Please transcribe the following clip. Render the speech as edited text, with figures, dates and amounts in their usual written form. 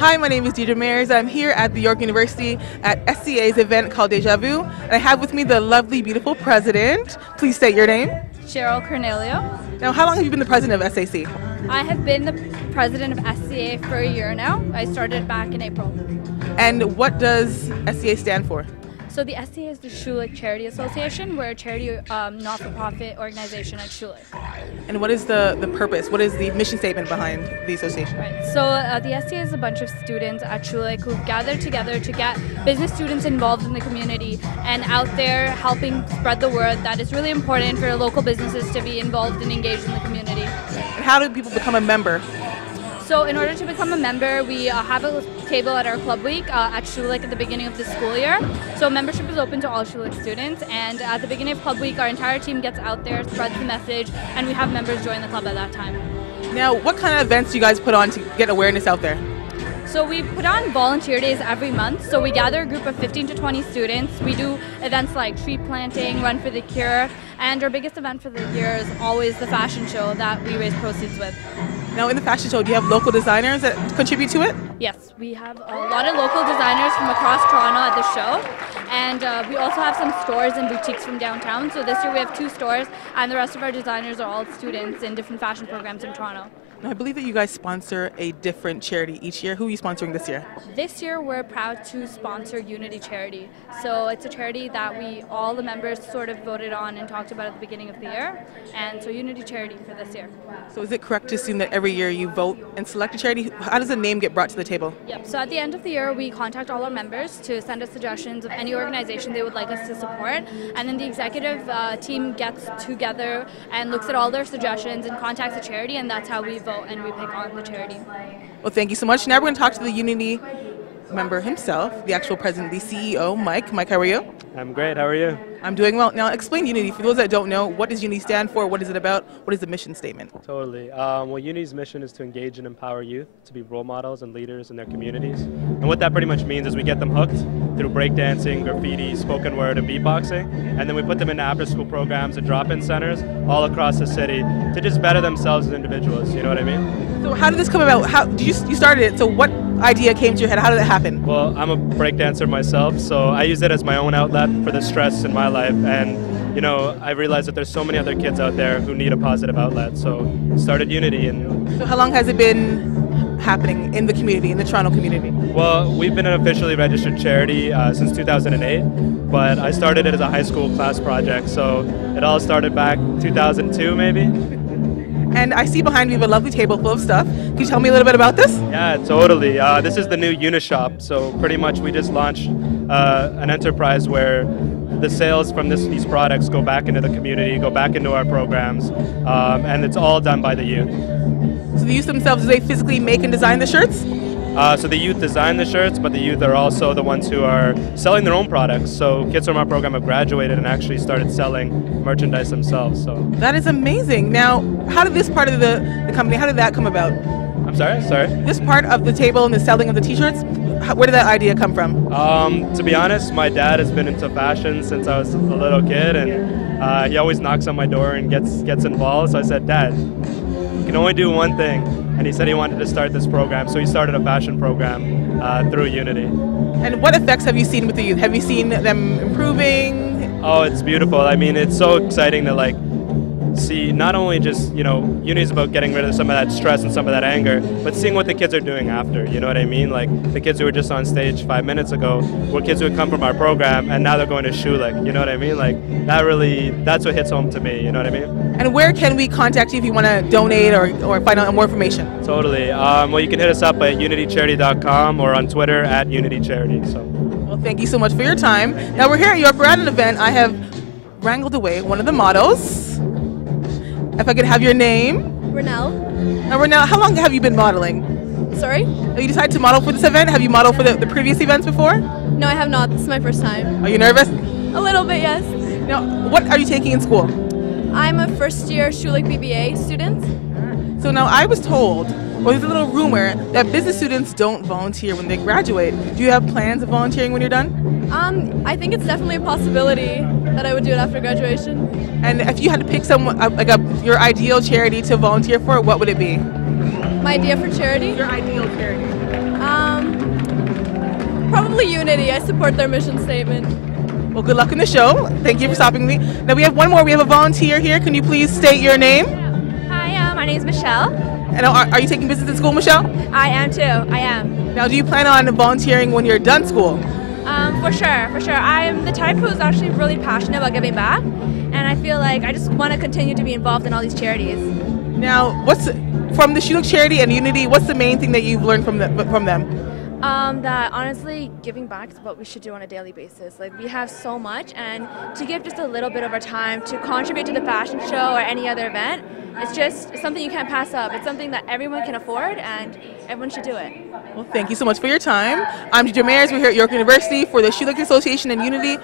Hi, my name is Deidre Mayers. I'm here at the York University at SCA's event called Deja Vu. And I have with me the lovely, beautiful president. Please state your name. Cheryl Cornelio. Now, how long have you been the president of SAC? I have been the president of SCA for a year now. I started back in April. And what does SCA stand for? So the SCA is the Schulich Charity Association. We're a charity not-for-profit organization at Schulich. And what is the purpose? What is the mission statement behind the association? Right. So the SCA is a bunch of students at Schulich who've gathered together to get business students involved in the community and out there helping spread the word that it's really important for local businesses to be involved and engaged in the community. And how do people become a member? So in order to become a member, we have a table at our club week at Schulich at the beginning of the school year. So membership is open to all Schulich students, and at the beginning of club week, our entire team gets out there, spreads the message, and we have members join the club at that time. Now, what kind of events do you guys put on to get awareness out there? So we put on volunteer days every month. So we gather a group of 15 to 20 students. We do events like tree planting, Run for the Cure, and our biggest event for the year is always the fashion show that we raise proceeds with. Now, in the fashion show, do you have local designers that contribute to it? Yes, we have a lot of local designers from across Toronto at the show, and we also have some stores and boutiques from downtown. So this year we have 2 stores, and the rest of our designers are all students in different fashion programs in Toronto. Now, I believe that you guys sponsor a different charity each year. Who are you sponsoring this year? This year we're proud to sponsor Unity Charity. So it's a charity that all the members sort of voted on and talked about at the beginning of the year. And so Unity Charity for this year. So is it correct to assume that every year you vote and select a charity? How does a name get brought to the table? Yep. So at the end of the year we contact all our members to send us suggestions of any organization they would like us to support. And then the executive team gets together and looks at all their suggestions and contacts the charity, and that's how we vote and we pick on the charity. Well, thank you so much. Now we're going to talk to the Unity member himself, the actual president, the CEO, Mike. Mike, how are you? I'm great. How are you? I'm doing well. Now, explain Unity. For those that don't know, what does Unity stand for? What is it about? What is the mission statement? Totally. Well, Unity's mission is to engage and empower youth to be role models and leaders in their communities. And what that pretty much means is we get them hooked through breakdancing, graffiti, spoken word, and beatboxing. And then we put them into after-school programs and drop-in centers all across the city to just better themselves as individuals. You know what I mean? So how did this come about? How did you started it? So what idea came to your head? How did it happen? Well, I'm a breakdancer myself, so I use it as my own outlet for the stress in my life. And you know, I realized that there's so many other kids out there who need a positive outlet. So started Unity. And so how long has it been happening in the community, in the Toronto community? Well, we've been an officially registered charity since 2008, but I started it as a high school class project. So it all started back 2002 maybe. And I see behind me we have a lovely table full of stuff. Can you tell me a little bit about this? Yeah, totally. This is the new Unishop. So pretty much we just launched an enterprise where the sales from these products go back into the community, go back into our programs, and it's all done by the youth. So the youth themselves, do they physically make and design the shirts? So the youth design the shirts, but the youth are also the ones who are selling their own products. So kids from our program have graduated and actually started selling merchandise themselves. So that is amazing. Now, how did this part of the company, how did that come about? I'm sorry? This part of the table and the selling of the t-shirts, where did that idea come from? To be honest, my dad has been into fashion since I was a little kid, and he always knocks on my door and gets involved. So I said, Dad, you can only do one thing. And he said he wanted to start this program, so he started a fashion program through Unity. And what effects have you seen with the youth? Have you seen them improving? Oh, it's beautiful. I mean, it's so exciting to see not only just, Unity is about getting rid of some of that stress and some of that anger, but seeing what the kids are doing after, you know what I mean? Like the kids who were just on stage 5 minutes ago were kids who had come from our program and now they're going to Schulich, you know what I mean? Like that's what hits home to me, you know what I mean? And where can we contact you if you want to donate or find out more information? Totally. Well, you can hit us up at unitycharity.com or on Twitter at unitycharity. So. Well, thank you so much for your time. Now we're here at York. We're at an event. I have wrangled away one of the models. If I could have your name. Renelle. Now, Renelle, how long have you been modeling? Sorry? You decided to model for this event? Have you modeled for the previous events before? No, I have not. This is my first time. Are you nervous? A little bit, yes. Now, what are you taking in school? I'm a first-year Schulich BBA student. So now I was told, or there's a little rumor, that business students don't volunteer when they graduate. Do you have plans of volunteering when you're done? I think it's definitely a possibility that I would do it after graduation. And if you had to pick someone, your ideal charity to volunteer for, what would it be? My idea for charity? Your ideal charity. Definitely Unity. I support their mission statement. Well, good luck in the show. Thank you for stopping me. Now we have one more. We have a volunteer here. Can you please state your name? Hi, my name is Michelle. And are you taking business in school, Michelle? I am too. I am. Now, do you plan on volunteering when you're done school? For sure. I'm the type who's actually really passionate about giving back, and I feel like I just want to continue to be involved in all these charities. Now, from the Shuluk charity and Unity, what's the main thing that you've learned from them? That honestly, giving back is what we should do on a daily basis. Like, we have so much, and to give just a little bit of our time to contribute to the fashion show or any other event, it's just something you can't pass up. It's something that everyone can afford, and everyone should do it. Well, thank you so much for your time. I'm Gigi Mayers. We're here at York University for the Shuluk Association and Unity.